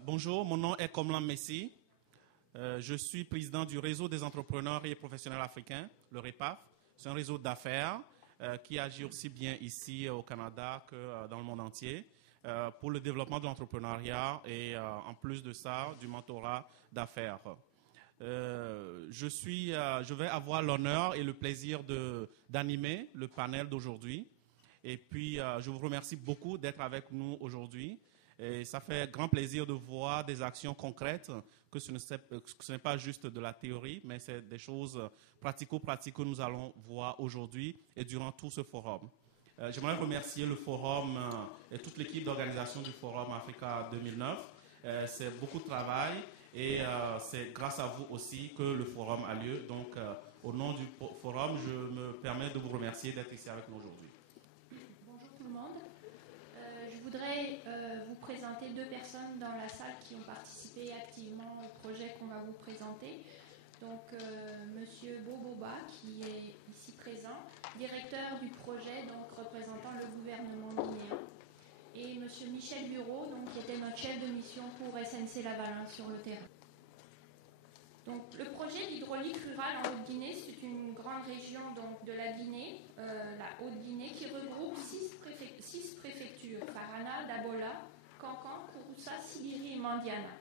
Bonjour, mon nom est Komlan Messi. Je suis président du réseau des entrepreneurs et professionnels africains, le REPAF. C'est un réseau d'affaires qui agit aussi bien ici au Canada que dans le monde entier pour le développement de l'entrepreneuriat et en plus de ça, du mentorat d'affaires. Je vais avoir l'honneur et le plaisir d'animer le panel d'aujourd'hui. Et puis, je vous remercie beaucoup d'être avec nous aujourd'hui. Et ça fait grand plaisir de voir des actions concrètes, que ce n'est pas juste de la théorie, mais c'est des choses pratico-pratiques que nous allons voir aujourd'hui et durant tout ce forum. J'aimerais remercier le forum et toute l'équipe d'organisation du Forum Africa 2009. C'est beaucoup de travail et c'est grâce à vous aussi que le forum a lieu. Donc, au nom du forum, je me permets de vous remercier d'être ici avec nous aujourd'hui. Bonjour tout le monde. Je voudrais vous présenter deux personnes dans la salle qui ont participé activement au projet qu'on va vous présenter. Donc, Monsieur Boboba, qui est ici présent, directeur du projet, donc représentant le gouvernement guinéen, et Monsieur Michel Bureau, donc, qui était notre chef de mission pour SNC-Lavalin sur le terrain. Donc, le projet d'hydraulique rurale en Haute-Guinée, c'est une grande région donc, de la Guinée, la Haute-Guinée, qui regroupe six préfectures, Farana, Dabola, Kankan, Kouroussa, Sibiri et Mandiana.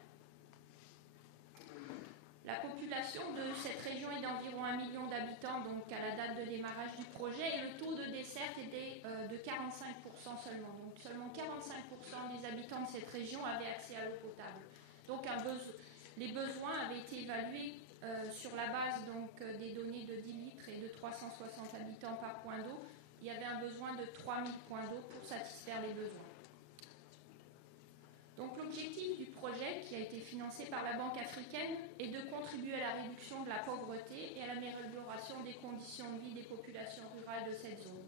La population de cette région est d'environ 1 million d'habitants donc à la date de démarrage du projet, et le taux de desserte était de 45% seulement. Donc seulement 45% des habitants de cette région avaient accès à l'eau potable. Donc les besoins avaient été évalués sur la base donc, des données de 10 litres et de 360 habitants par point d'eau. Il y avait un besoin de 3000 points d'eau pour satisfaire les besoins. Donc l'objectif du projet, qui a été financé par la Banque africaine, est de contribuer à la réduction de la pauvreté et à l'amélioration des conditions de vie des populations rurales de cette zone.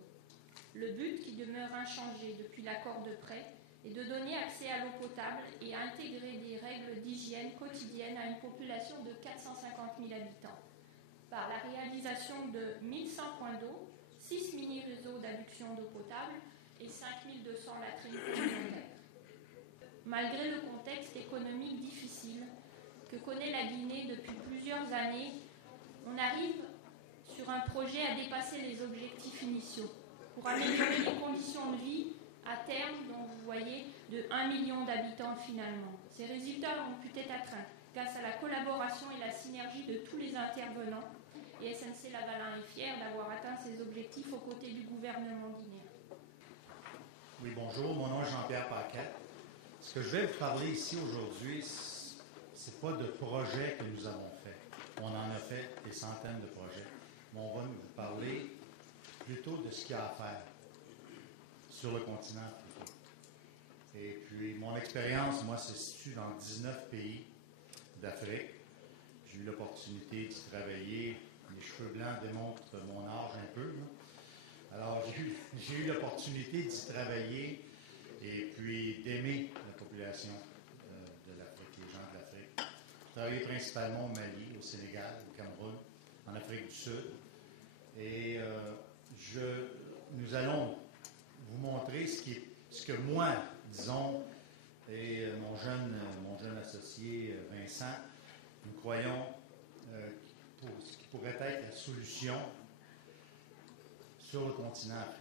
Le but, qui demeure inchangé depuis l'accord de prêt, est de donner accès à l'eau potable et à intégrer des règles d'hygiène quotidienne à une population de 450 000 habitants, par la réalisation de 1100 points d'eau, 6 mini-réseaux d'adduction d'eau potable et 5200 latrines communautaires. Malgré le contexte économique difficile que connaît la Guinée depuis plusieurs années, on arrive sur un projet à dépasser les objectifs initiaux pour améliorer les conditions de vie à terme, dont vous voyez, de 1 million d'habitants finalement. Ces résultats ont pu être atteints grâce à la collaboration et la synergie de tous les intervenants, et SNC-Lavalin est fier d'avoir atteint ces objectifs aux côtés du gouvernement guinéen. Oui, bonjour, mon nom est Jean-Pierre Paquette. Ce que je vais vous parler ici aujourd'hui, ce n'est pas de projets que nous avons fait. On en a fait des centaines de projets. Mais on va vous parler plutôt de ce qu'il y a à faire sur le continent africain. Et puis, mon expérience, moi, se situe dans 19 pays d'Afrique. J'ai eu l'opportunité d'y travailler. Mes cheveux blancs démontrent mon âge un peu. Là. Alors, j'ai eu l'opportunité d'y travailler et puis d'aimer la population de l'Afrique, les gens de l'Afrique. J'ai travaillé principalement au Mali, au Sénégal, au Cameroun, en Afrique du Sud. Et nous allons vous montrer ce que moi, disons, et mon jeune associé Vincent, nous croyons ce qui pourrait être la solution sur le continent africain.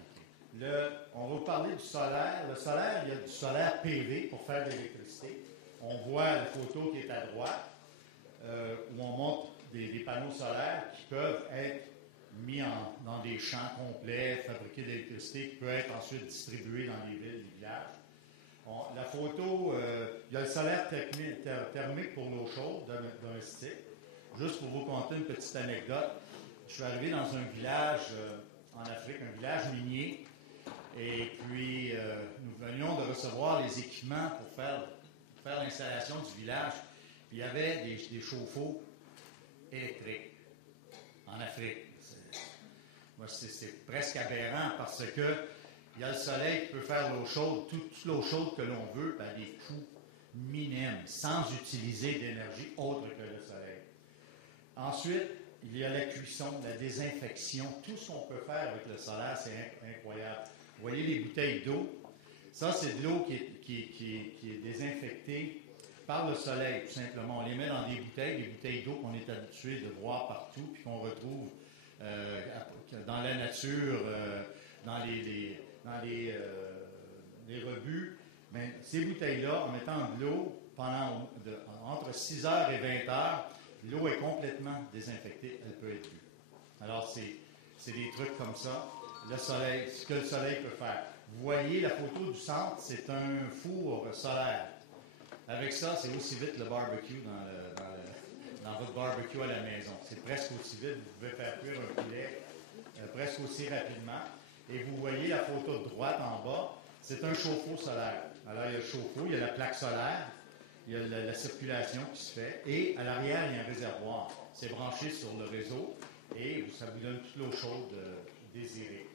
On va vous parler du solaire. Le solaire, il y a du solaire PV pour faire de l'électricité. On voit la photo qui est à droite, où on montre des panneaux solaires qui peuvent être mis dans des champs complets, fabriquer de l'électricité qui peut être ensuite distribuée dans les villes, les villages. La photo, il y a le solaire thermique pour l'eau chaude domestique. Juste pour vous conter une petite anecdote, je suis arrivé dans un village en Afrique, un village minier, et puis nous venions de recevoir les équipements pour faire l'installation du village. Puis il y avait des chauffe-eau électriques en Afrique. C'est presque aberrant parce que il y a le soleil qui peut faire l'eau chaude, toute l'eau chaude que l'on veut, à des coûts minimes, sans utiliser d'énergie autre que le soleil. Ensuite, il y a la cuisson, la désinfection, tout ce qu'on peut faire avec le solaire, c'est incroyable. Vous voyez les bouteilles d'eau, ça c'est de l'eau qui est désinfectée par le soleil, tout simplement. On les met dans des bouteilles d'eau qu'on est habitué de voir partout, puis qu'on retrouve dans la nature, dans les rebuts. Mais ces bouteilles-là, en mettant de l'eau entre 6 heures et 20 heures, l'eau est complètement désinfectée, elle peut être bue. Alors, c'est des trucs comme ça. Le soleil, ce que le soleil peut faire. Vous voyez la photo du centre, c'est un four solaire. Avec ça, c'est aussi vite le barbecue dans votre barbecue à la maison. C'est presque aussi vite, vous pouvez faire cuire un poulet presque aussi rapidement. Et vous voyez la photo de droite en bas, c'est un chauffe-eau solaire. Alors, il y a le chauffe-eau, il y a la plaque solaire, il y a la circulation qui se fait, et à l'arrière, il y a un réservoir. C'est branché sur le réseau, et ça vous donne toute l'eau chaude désirée.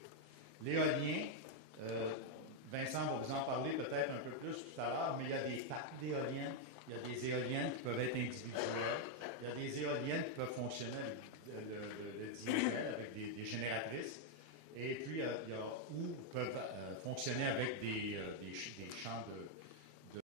L'éolien, Vincent va vous en parler peut-être un peu plus tout à l'heure, mais il y a des packs d'éoliennes, il y a des éoliennes qui peuvent être individuelles, il y a des éoliennes qui peuvent fonctionner avec le diesel, avec des génératrices, et puis il y a où peuvent fonctionner avec des champs